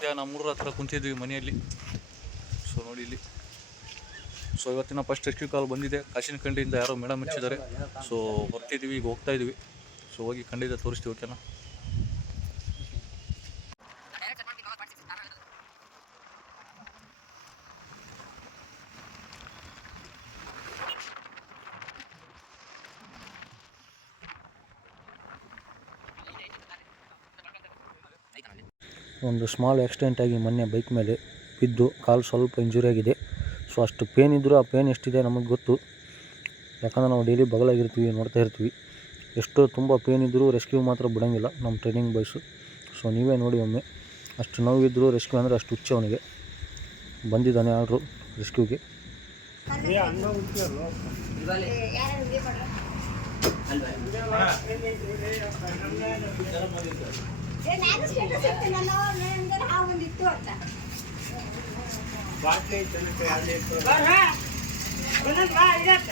ಸದ್ಯ ನಾವು 3 ಹತ್ರ ಕುಂತಿದ್ವಿ ಮನೆಯಲ್ಲಿ. ಸೊ ನೋಡಿ ಇಲ್ಲಿ. ಸೊ ಇವತ್ತಿನ ಫಸ್ಟ್ ರೆಸ್ಕ್ಯೂ ಕಾಲ್ ಬಂದಿದೆ. ಕಾಶಿನಕಂಡಿಯಿಂದ ಯಾರೋ ಮೇಡಮ್ ಹಚ್ಚಿದ್ದಾರೆ. ಸೊ ಬರ್ತಿದ್ದೀವಿ, ಈಗ ಹೋಗ್ತಾ ಇದ್ವಿ. ಸೊ ಹೋಗಿ ಖಂಡಿತ ತೋರಿಸ್ತೀವಿ, ಓಕೆನಾ? ಒಂದು ಸ್ಮಾಲ್ ಆಕ್ಸಿಡೆಂಟ್ ಆಗಿ ಮೊನ್ನೆ ಬೈಕ್ ಮೇಲೆ ಬಿದ್ದು ಕಾಲು ಸ್ವಲ್ಪ ಇಂಜುರಿ ಆಗಿದೆ. ಸೊ ಅಷ್ಟು ಪೇನ್ ಇದ್ದರೂ ಆ ಪೇನ್ ಎಷ್ಟಿದೆ ನಮಗೆ ಗೊತ್ತು, ಯಾಕಂದರೆ ನಾವು ಡೈಲಿ ಬಗಲಾಗಿರ್ತೀವಿ, ನೋಡ್ತಾ ಇರ್ತೀವಿ. ಎಷ್ಟೋ ತುಂಬ ಪೇನ್ ಇದ್ದರೂ ರೆಸ್ಕ್ಯೂ ಮಾತ್ರ ಬಿಡೋಂಗಿಲ್ಲ ನಮ್ಮ ಟ್ರೈನಿಂಗ್ ಬಾಯ್ಸು. ಸೊ ನೀವೇ ನೋಡಿ ಒಮ್ಮೆ, ಅಷ್ಟು ನೋವಿದ್ದರೂ ರೆಸ್ಕ್ಯೂ ಅಂದರೆ ಅಷ್ಟು ಹುಚ್ಚ ಅವನಿಗೆ. ಬಂದಿದ್ದಾನೆ ಆರ್ಡ್ರು ರೆಸ್ಕ್ಯೂಗೆ. ನಾನು ಸ್ಟೇಟಸ್ ಇಡ್ತೀನಲ್ಲ, ನನಗೆ ಹಾಗೊಂದಿತ್ತು ಅಂತ ಬಾಟ್ಲಿ ಜನಕ್ಕೆ ಯಾವ್ದು ಇತ್ತು ಬನ್ನದ್ ಬಾ ಇದಕ್ಕ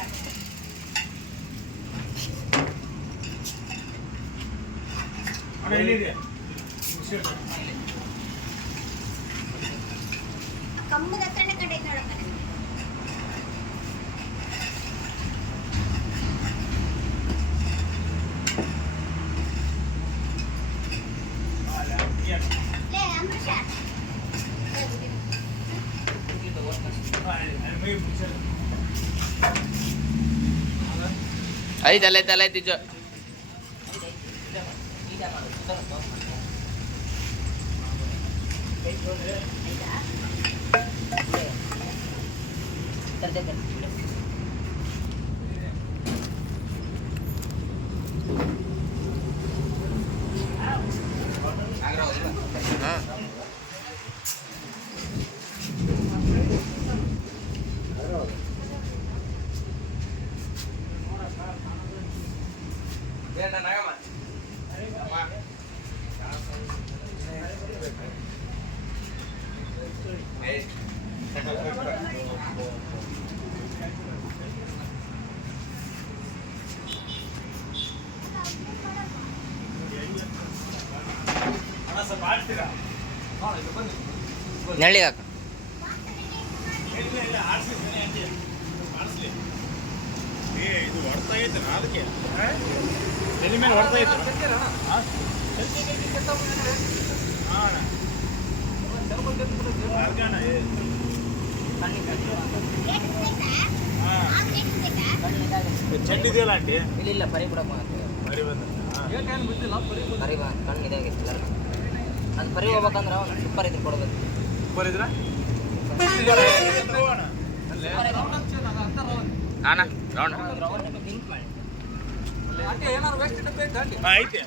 ಅಣ್ಣ ಎಲ್ಲಿದೆ ಕಮ್ಮದ ಹತ್ರನೇ ಕಂಡೈತೆ ನೋಡಪ್ಪ. Ahí, dicho. ನೆರಳಿಗೆ ಹಾಕ. ಇದು ಹೊಡ್ತಾ ಐತೆ ಅದಕ್ಕೆ ತಲೆ ಮೇಲೆ ಹೊಡ್ತಾ ಐತೆ. ಚೆಂಡಿದೆಯಲ್ಲ ಆಂಟಿ? ಇಲ್ಲ ಪರಿ ಬಿಡಪ್ಪ, ಬರಿ ಬಂದ ಪರಿ ಬಾ ಕಣ್ಣು ಇದಾಗಿತ್ತು. ಅದು ಪರಿ ಹೋಗ್ಬೇಕಂದ್ರೆ ಅವ್ನು ಸೂಪರ್ ಇದ್ರೆ ಕೊಡ್ಬೇಕು. ಸೂಪರ್ ಇದ್ರ ಅಣ್ಣ ಐತೆ.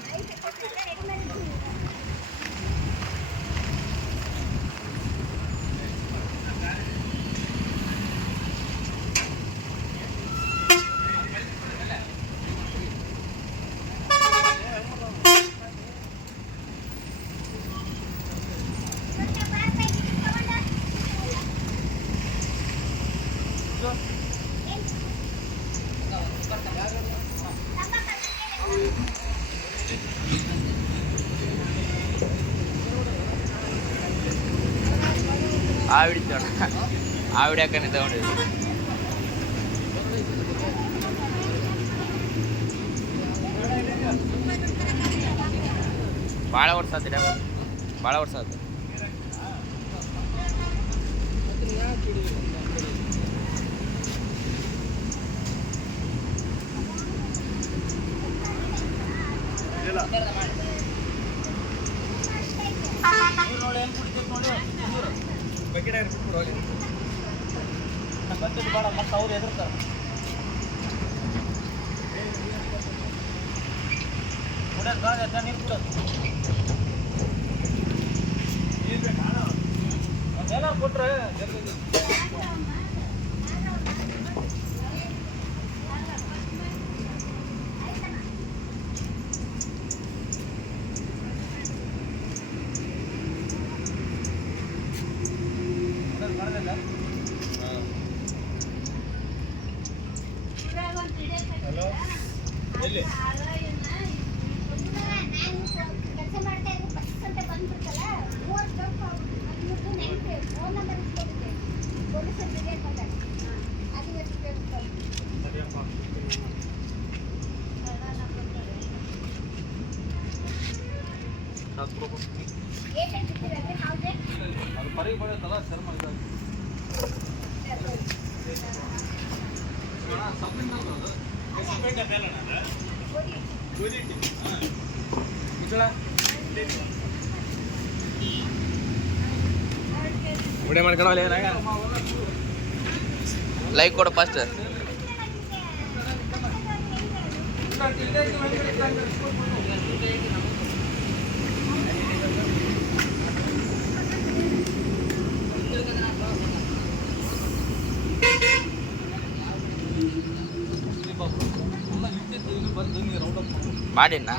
ఆవిడ అక్కడ నిద్ర ఉండేది. ಭಾಳ ವರ್ಷ ಆತಿರ, ಭಾಳ ವರ್ಷ ಆಯ್ತು. ಬರ್ತದೆ ಬೇಡ, ಮತ್ತೆ ಅವ್ರು ಎದುರ್ತಾರೆ. ಕುಡಿಯೋದು ಬೇಡ, ನೀರು ಕುಡೋದು ನೀರು ಬೇಕಾ? ಅದೇನಾರು ಕೊಟ್ರೆ ಹಲೋ ಎಲ್ಲಿ ಕೆಲಸ ಮಾಡ್ತಾ ಇದ್ರೆ ಬಸ್ ಅಂತ ಬಂದ್ಬಿಡ್ತಲ್ಲ 30 ವಿಡಿಯೋ ಮಾಡ್ಕೊಳಲ್ಲ ಲೈಕ್ ಕೊಡು ಫಸ್ಟ್. ಮಾಡಿನ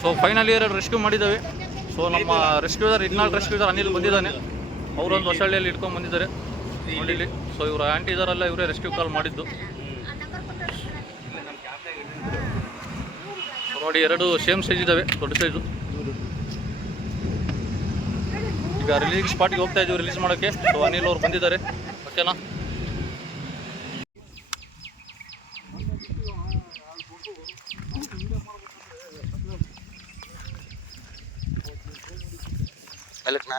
ಸೊ ಫೈನಲಿ ಎರಡು ರೆಸ್ಕ್ಯೂ ಮಾಡಿದ್ದಾವೆ. ಸೊ ನಮ್ಮ ರೆಸ್ಕ್ಯೂದರ್ ರೆಸ್ಕ್ಯೂದರ್ ಅನಿಲ್ ಬಂದಿದ್ದಾನೆ. ಅವರೊಂದು ಹೊಸಳ್ಳಿಯಲ್ಲಿ ಇಟ್ಕೊಂಡು ಬಂದಿದ್ದಾರೆ ನೋಡಿಲಿ. ಸೊ ಇವರು ಆಂಟಿ ಇದಾರಲ್ಲ, ಇವರೇ ರೆಸ್ಕ್ಯೂ ಕಾಲ್ ಮಾಡಿದ್ದು. ನೋಡಿ, ಎರಡು ಸೇಮ್ ಸೈಜ್ ಇದ್ದಾವೆ, ದೊಡ್ಡ ಸೈಜು. ಈಗ ರಿಲೀಸ್ ಸ್ಪಾಟಿಗೆ ಹೋಗ್ತಾ ಇದ್ದೀವಿ ರಿಲೀಸ್ ಮಾಡೋಕ್ಕೆ. ಸೊ ಅನಿಲ್ ಅವ್ರು ಬಂದಿದ್ದಾರೆ, ಓಕೆನಾ? ಮೆಲಕ್ನಾ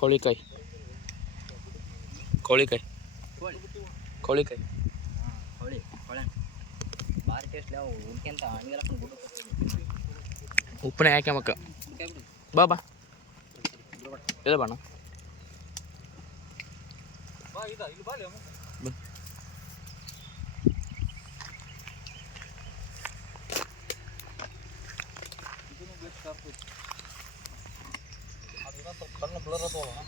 ಕೋಳಿಕಾಯಿ ಕೋಳಿ ಕೋಳಿ ಭಾರಿ ಟೇಸ್ಟ್ ಅವು ಉಣ್ಕೆಂತ ಹಂಗೆಲ್ಲ ಉಪ್ಪನೇ ಯಾಕೆ ಮಕ್ಕ ಬಾ ಇಲ್ಲ ಬಣ್ಣ ಕಣ್ಣು ಬ್ಲರ್ ಅದವಲ್ಲ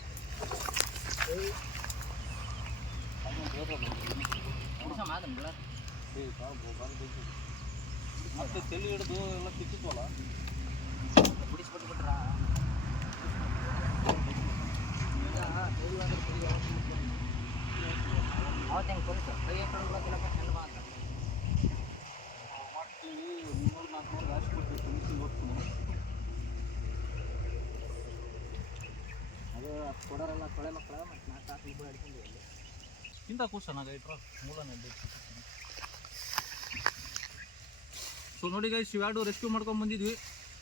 ಮತ್ತೆ ತಲೆ ಹಿಡಿದು ಎಲ್ಲ ಕಿತ್ತಿದ್ವಲ್ಲ ಬಿಡಿಸ್ಬಿಟ್ಬಿಟ್ರ ಅವತ್ತು ಹೆಂಗೆ ಕೊರಿಸ ಕೈ ಹಾಕಿಲ್ಲಪ್ಪ ಚೆಂದ ಬಾ ಅಂತ ಮಾಡ್ತೀವಿ 300-400 ಗಾಸ್ ಕೊಡ್ತೀವಿ ಫಿನಿಶಿಂಗ್ ಹೊತ್ತು ಅದು ಕೊಡೋರೆಲ್ಲ ಕೊಳೆ ಮಕ್ಕಳ ಮತ್ತು 4 ತಾಸು ಇಬ್ಬರು ಹಿಡ್ಕೊಂಡು ಇಂಥ ಕೂಸನಾಗ ಇಟ್ರ ಮೂಲನಲ್ಲಿ. ಸೊ ನೋಡಿ ಗೈಸ್, ಇವೆರಡು ರೆಸ್ಕ್ಯೂ ಮಾಡ್ಕೊಂಡು ಬಂದಿದ್ವಿ.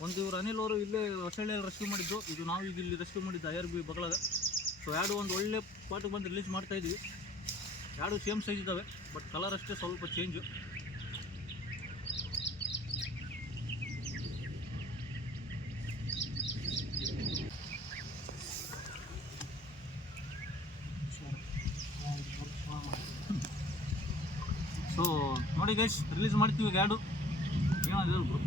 ಒಂದು ಇವ್ರು ಅನಿಲ್ ಅವರು ಇಲ್ಲೇ ಹೊಸಳ್ಳಿಯಲ್ಲಿ ರೆಸ್ಕ್ಯೂ ಮಾಡಿದ್ದು, ಇದು ನಾವು ಈಗ ಇಲ್ಲಿ ರೆಸ್ಕ್ಯೂ ಮಾಡಿದ್ದು IRB ಬಗಳಾಗ. ಸೊ ಎರಡು ಒಂದು ಒಳ್ಳೆ ಪಾಟಿಗೆ ಬಂದು ರಿಲೀಸ್ ಮಾಡ್ತಾ ಇದ್ವಿ. ಎರಡು ಸೇಮ್ ಸೈಜ್ ಇದ್ದಾವೆ, ಬಟ್ ಕಲರ್ ಅಷ್ಟೇ ಸ್ವಲ್ಪ ಚೇಂಜು. ಸೊ ನೋಡಿ ಗೈಸ್, ರಿಲೀಸ್ ಮಾಡ್ತೀವಿ ಈಗ ಎರಡು. ಏನಾದ್ರು ಬ್ರೋ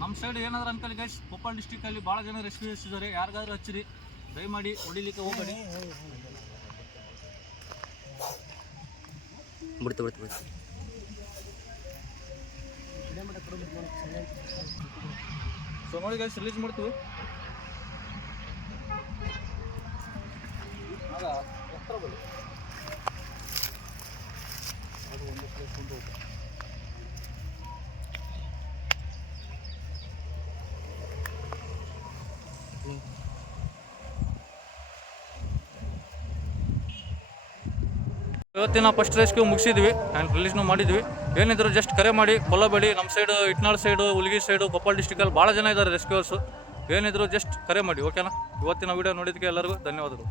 ನಮ್ಮ ಸೈಡ್ ಏನಾದ್ರು ಅನ್ಕೊಳ್ಳಿ ಗೈಸ್, ಕೊಪ್ಪಳ ಡಿಸ್ಟಿಕಲ್ಲಿ ಭಾಳ ಜನ ರೆಸ್ಕ್ಯೂಸ್ ಇದ್ದಾರೆ. ಯಾರಿಗಾದ್ರೂ ಹಚ್ಚಿರಿ, ದಯಮಾಡಿ ಹೊಡಿಲಿಕ್ಕೆ ಹೋಗಬೇಡಿ. ಬಿಡ್ತು ಬಿಡ್ತು ಬಿಡ್ತು. ಸೊ ನೋಡಿ ಗೈಸ್ ರಿಲೀಸ್ ಮಾಡ್ತೀವಿ. ಇವತ್ತಿನ ಫಸ್ಟ್ ರೆಸ್ಕ್ಯೂ ಮುಗಿಸಿದ್ವಿ ಆ್ಯಂಡ್ ರಿಲೀಸ್ನು ಮಾಡಿದ್ವಿ. ಏನಿದ್ರು ಜಸ್ಟ್ ಕರೆ ಮಾಡಿ, ಕೊಲ್ಲಬೇಡಿ. ನಮ್ಮ side Itnal side, Huligi side, Koppal ಡಿಸ್ಟಿಕಲ್ಲಿ ಭಾಳ ಜನ ಇದ್ದಾರೆ ರೆಸ್ಕ್ಯೂರ್ಸು. ಏನಿದ್ರು ಜಸ್ಟ್ ಕರೆ ಮಾಡಿ, ಓಕೆನಾ? ಇವತ್ತಿನ ವೀಡಿಯೋ ನೋಡಿದ್ದಕ್ಕೆ ಎಲ್ಲರಿಗೂ ಧನ್ಯವಾದಗಳು.